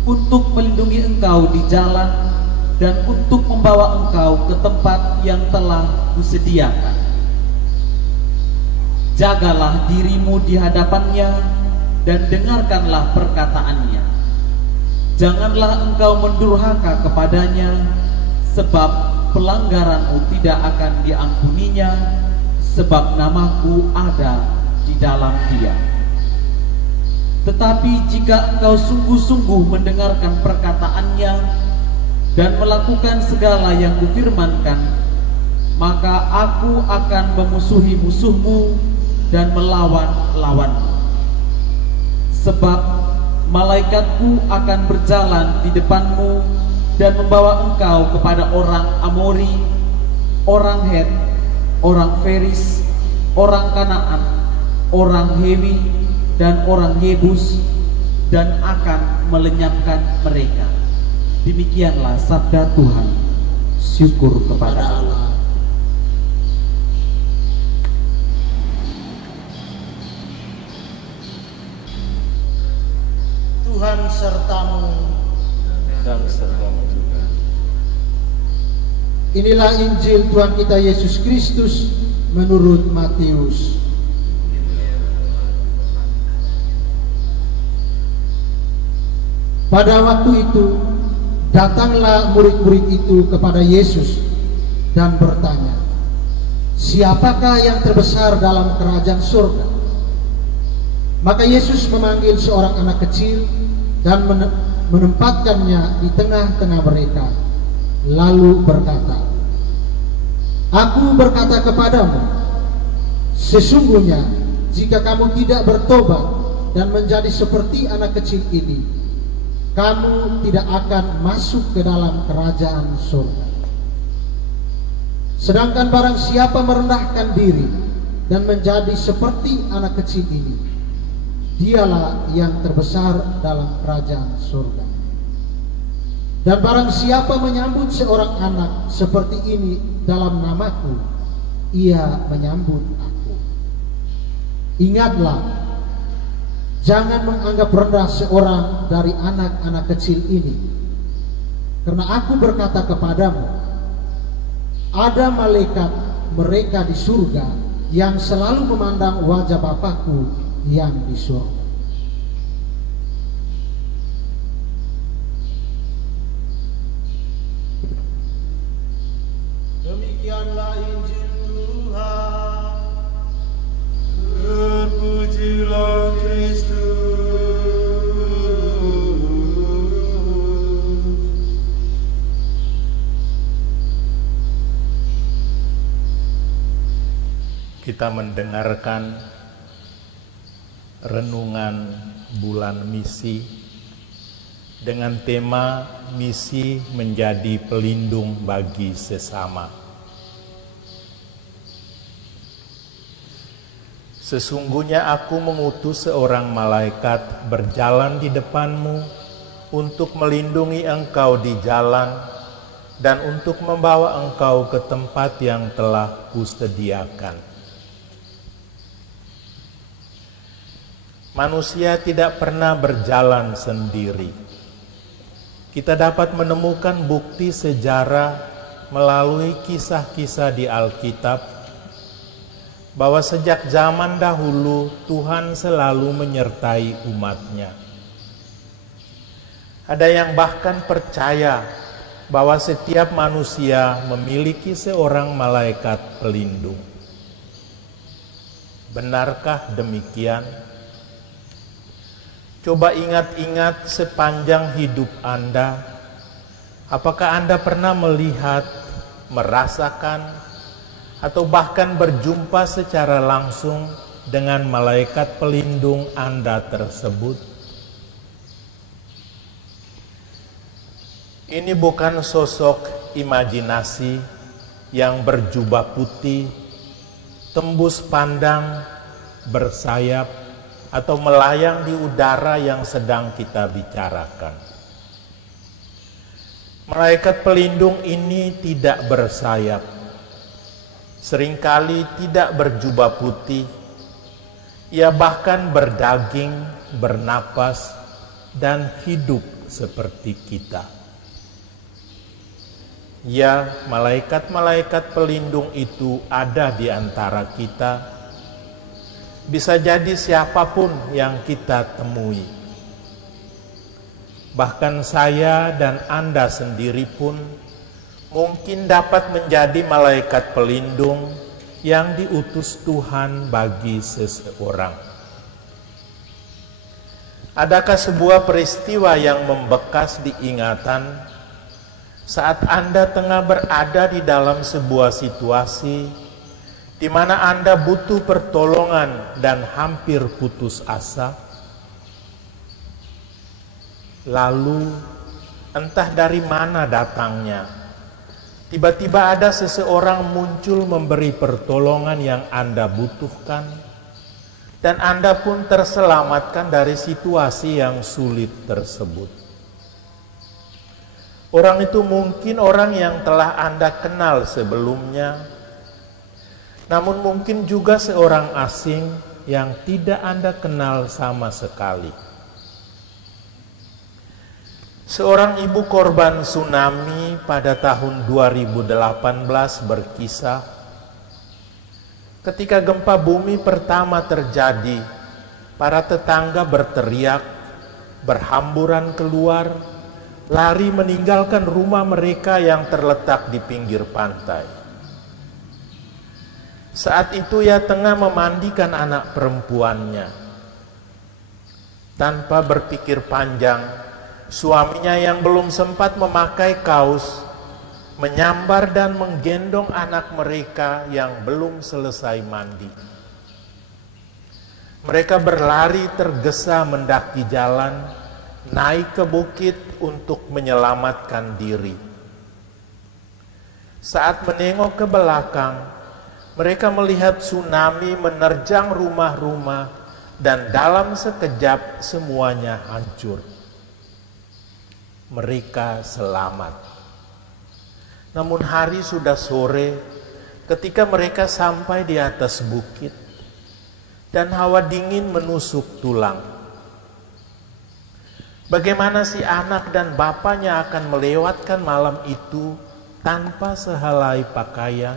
untuk melindungi engkau di jalan dan untuk membawa engkau ke tempat yang telah kusediakan. Jagalah dirimu di hadapannya dan dengarkanlah perkataannya. Janganlah engkau mendurhaka kepadanya, sebab pelanggaranmu tidak akan diampuninya, sebab namaku ada di dalam dia. Tetapi jika engkau sungguh-sungguh mendengarkan perkataannya dan melakukan segala yang kufirmankan, maka aku akan memusuhi musuhmu dan melawan lawanmu. Sebab malaikatku akan berjalan di depanmu dan membawa engkau kepada orang Amori, orang Het, orang Feris, orang Kanaan, orang Hewi, dan orang Yebus, dan akan melenyapkan mereka. Demikianlah sabda Tuhan. Syukur kepada Allah. Tuhan sertamu dan sertamu juga. Inilah Injil Tuhan kita Yesus Kristus menurut Matius. Pada waktu itu datanglah murid-murid itu kepada Yesus dan bertanya, "Siapakah yang terbesar dalam kerajaan surga?" Maka Yesus memanggil seorang anak kecil dan menempatkannya di tengah-tengah mereka, lalu berkata, "Aku berkata kepadamu, sesungguhnya jika kamu tidak bertobat dan menjadi seperti anak kecil ini, kamu tidak akan masuk ke dalam kerajaan surga. Sedangkan barang siapa merendahkan diri dan menjadi seperti anak kecil ini, dialah yang terbesar dalam kerajaan surga. Dan barang siapa menyambut seorang anak seperti ini dalam namaku, ia menyambut aku. Ingatlah, jangan menganggap rendah seorang dari anak-anak kecil ini. Karena aku berkata kepadamu, ada malaikat mereka di surga yang selalu memandang wajah Bapakku yang di surga." Demikianlah Injil Tuhan. Terpujilah Kristus. Kita mendengarkan renungan bulan misi dengan tema misi menjadi pelindung bagi sesama. Sesungguhnya aku mengutus seorang malaikat berjalan di depanmu untuk melindungi engkau di jalan dan untuk membawa engkau ke tempat yang telah kusediakan. Manusia tidak pernah berjalan sendiri. Kita dapat menemukan bukti sejarah melalui kisah-kisah di Alkitab bahwa sejak zaman dahulu Tuhan selalu menyertai umat-Nya. Ada yang bahkan percaya bahwa setiap manusia memiliki seorang malaikat pelindung. Benarkah demikian? Coba ingat-ingat sepanjang hidup Anda, apakah Anda pernah melihat, merasakan, atau bahkan berjumpa secara langsung dengan malaikat pelindung Anda tersebut? Ini bukan sosok imajinasi yang berjubah putih, tembus pandang, bersayap, atau melayang di udara yang sedang kita bicarakan. Malaikat pelindung ini tidak bersayap, seringkali tidak berjubah putih, ia bahkan berdaging, bernapas, dan hidup seperti kita. Ya, malaikat-malaikat pelindung itu ada di antara kita. Bisa jadi siapapun yang kita temui. Bahkan saya dan Anda sendiri pun mungkin dapat menjadi malaikat pelindung yang diutus Tuhan bagi seseorang. Adakah sebuah peristiwa yang membekas di ingatan saat Anda tengah berada di dalam sebuah situasi di mana Anda butuh pertolongan dan hampir putus asa? Lalu entah dari mana datangnya, tiba-tiba ada seseorang muncul memberi pertolongan yang Anda butuhkan, dan Anda pun terselamatkan dari situasi yang sulit tersebut. Orang itu mungkin orang yang telah Anda kenal sebelumnya, namun mungkin juga seorang asing yang tidak Anda kenal sama sekali. Seorang ibu korban tsunami pada tahun 2018 berkisah, ketika gempa bumi pertama terjadi, para tetangga berteriak, berhamburan keluar, lari meninggalkan rumah mereka yang terletak di pinggir pantai. Saat itu ia tengah memandikan anak perempuannya. Tanpa berpikir panjang, suaminya yang belum sempat memakai kaos menyambar dan menggendong anak mereka yang belum selesai mandi. Mereka berlari tergesa mendaki jalan, naik ke bukit untuk menyelamatkan diri. Saat menengok ke belakang, mereka melihat tsunami menerjang rumah-rumah dan dalam sekejap semuanya hancur. Mereka selamat. Namun hari sudah sore ketika mereka sampai di atas bukit dan hawa dingin menusuk tulang. Bagaimana si anak dan bapaknya akan melewatkan malam itu tanpa sehelai pakaian?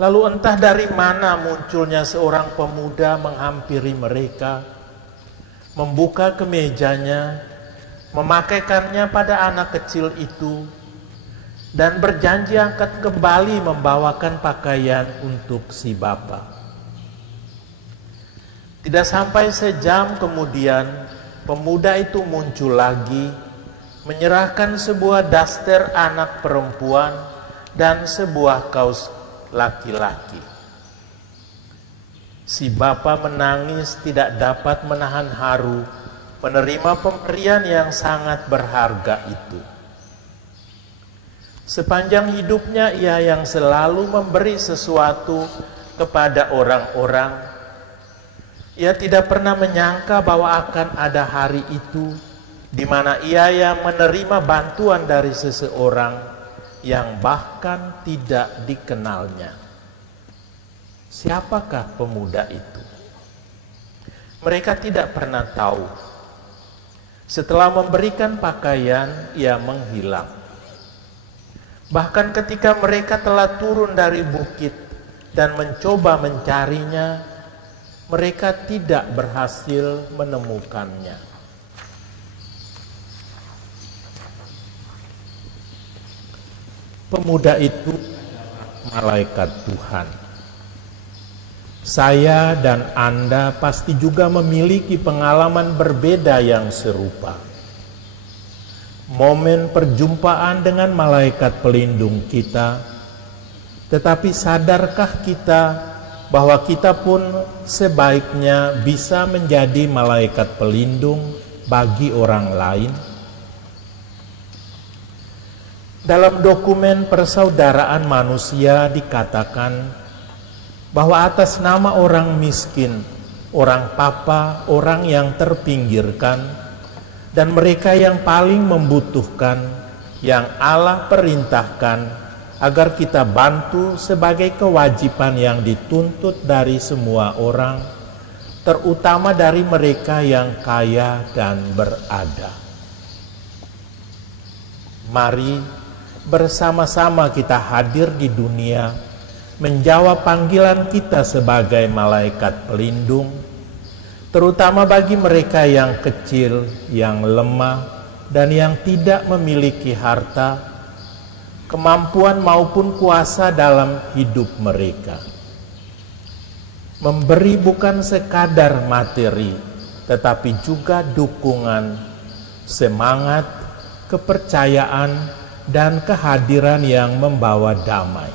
Lalu entah dari mana munculnya seorang pemuda menghampiri mereka, membuka kemejanya, memakaikannya pada anak kecil itu, dan berjanji akan kembali membawakan pakaian untuk si bapa. Tidak sampai sejam kemudian, pemuda itu muncul lagi, menyerahkan sebuah daster anak perempuan dan sebuah kaos laki-laki. Si bapa menangis tidak dapat menahan haru menerima pemberian yang sangat berharga itu. Sepanjang hidupnya ia yang selalu memberi sesuatu kepada orang-orang. Ia tidak pernah menyangka bahwa akan ada hari itu di mana ia yang menerima bantuan dari seseorang yang bahkan tidak dikenalnya. Siapakah pemuda itu? Mereka tidak pernah tahu. Setelah memberikan pakaian, ia menghilang. Bahkan ketika mereka telah turun dari bukit dan mencoba mencarinya, mereka tidak berhasil menemukannya. Pemuda itu malaikat Tuhan. Saya dan Anda pasti juga memiliki pengalaman berbeda yang serupa. Momen perjumpaan dengan malaikat pelindung kita, tetapi sadarkah kita bahwa kita pun sebaiknya bisa menjadi malaikat pelindung bagi orang lain? Dalam dokumen persaudaraan manusia dikatakan bahwa atas nama orang miskin, orang papa, orang yang terpinggirkan, dan mereka yang paling membutuhkan, yang Allah perintahkan agar kita bantu sebagai kewajiban yang dituntut dari semua orang, terutama dari mereka yang kaya dan berada. Mari bersama-sama kita hadir di dunia, menjawab panggilan kita sebagai malaikat pelindung, terutama bagi mereka yang kecil, yang lemah, dan yang tidak memiliki harta, kemampuan maupun kuasa dalam hidup mereka. Memberi bukan sekadar materi, tetapi juga dukungan, semangat, kepercayaan, dan kehadiran yang membawa damai.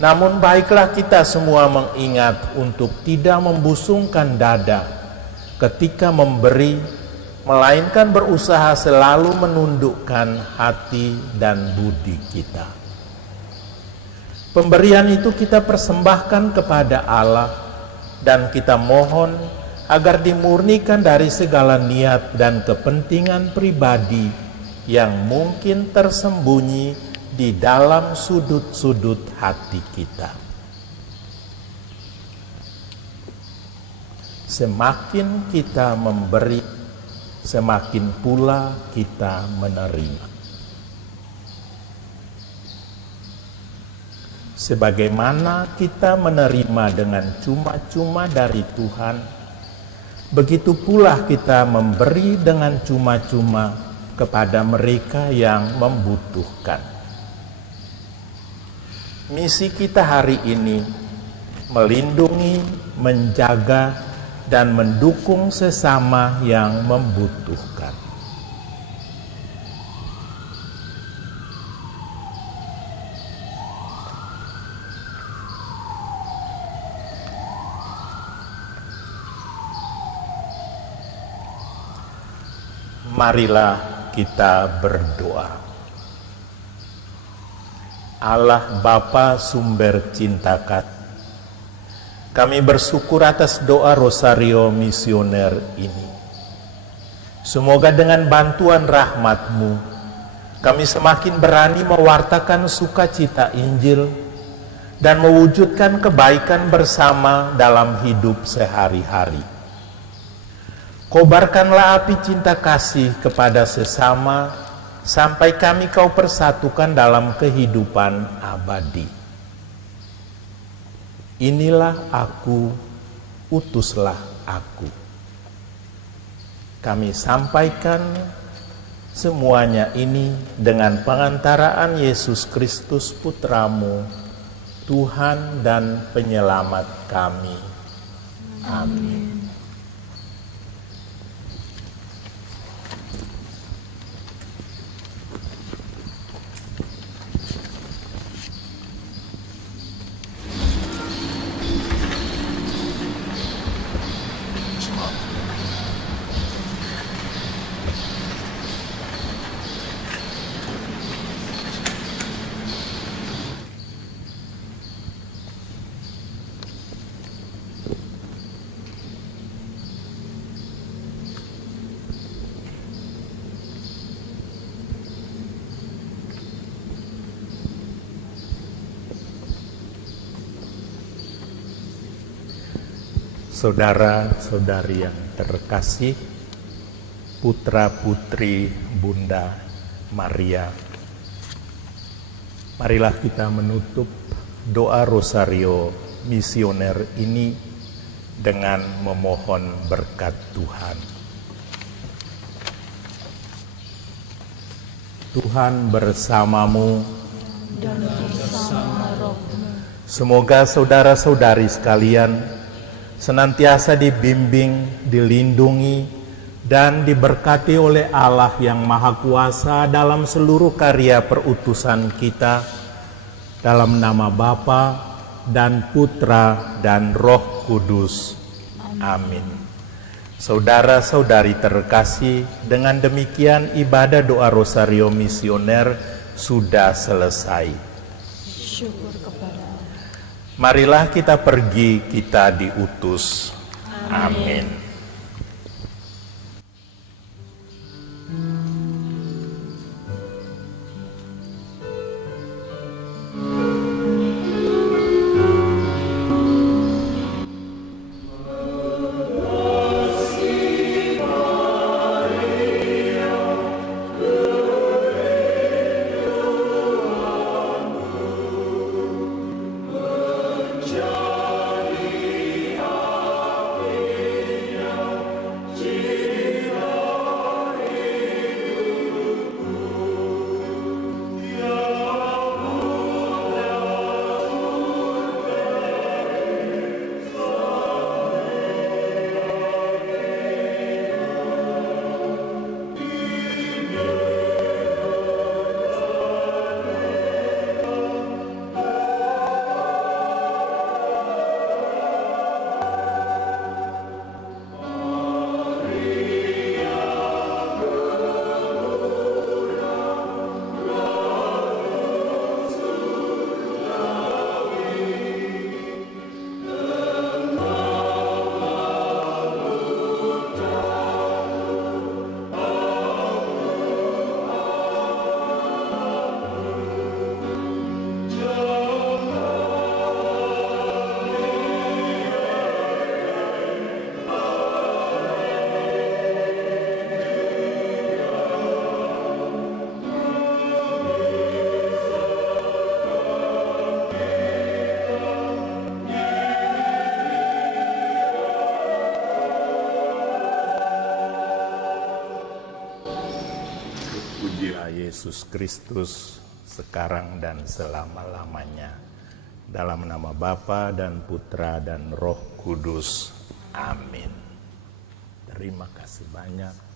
Namun baiklah kita semua mengingat untuk tidak membusungkan dada ketika memberi, melainkan berusaha selalu menundukkan hati dan budi kita. Pemberian itu kita persembahkan kepada Allah, dan kita mohon agar dimurnikan dari segala niat dan kepentingan pribadi yang mungkin tersembunyi di dalam sudut-sudut hati kita. Semakin kita memberi, semakin pula kita menerima. Sebagaimana kita menerima dengan cuma-cuma dari Tuhan, begitu pula kita memberi dengan cuma-cuma kepada mereka yang membutuhkan. Misi kita hari ini melindungi, menjaga, dan mendukung sesama yang membutuhkan. Marilah kita berdoa. Allah Bapa sumber cinta kasih, kami bersyukur atas doa Rosario Misioner ini. Semoga dengan bantuan rahmat-Mu, kami semakin berani mewartakan sukacita Injil dan mewujudkan kebaikan bersama dalam hidup sehari-hari. Kobarkanlah api cinta kasih kepada sesama, sampai kami Kau persatukan dalam kehidupan abadi. Inilah aku, utuslah aku. Kami sampaikan semuanya ini dengan pengantaraan Yesus Kristus Putra-Mu, Tuhan dan Penyelamat kami. Amin. Saudara-saudari yang terkasih, putra-putri Bunda Maria, marilah kita menutup doa Rosario Misioner ini dengan memohon berkat Tuhan. Tuhan bersamamu dan bersama rohmu. Semoga saudara-saudari sekalian senantiasa dibimbing, dilindungi, dan diberkati oleh Allah yang Maha Kuasa dalam seluruh karya perutusan kita, dalam nama Bapa dan Putra dan Roh Kudus. Amin. Saudara-saudari terkasih, dengan demikian ibadah doa Rosario Misioner sudah selesai. Syukur kepada Allah. Marilah kita pergi, kita diutus. Amin. Yesus Kristus sekarang dan selama-lamanya. Dalam nama Bapa dan Putra dan Roh Kudus. Amin. Terima kasih banyak.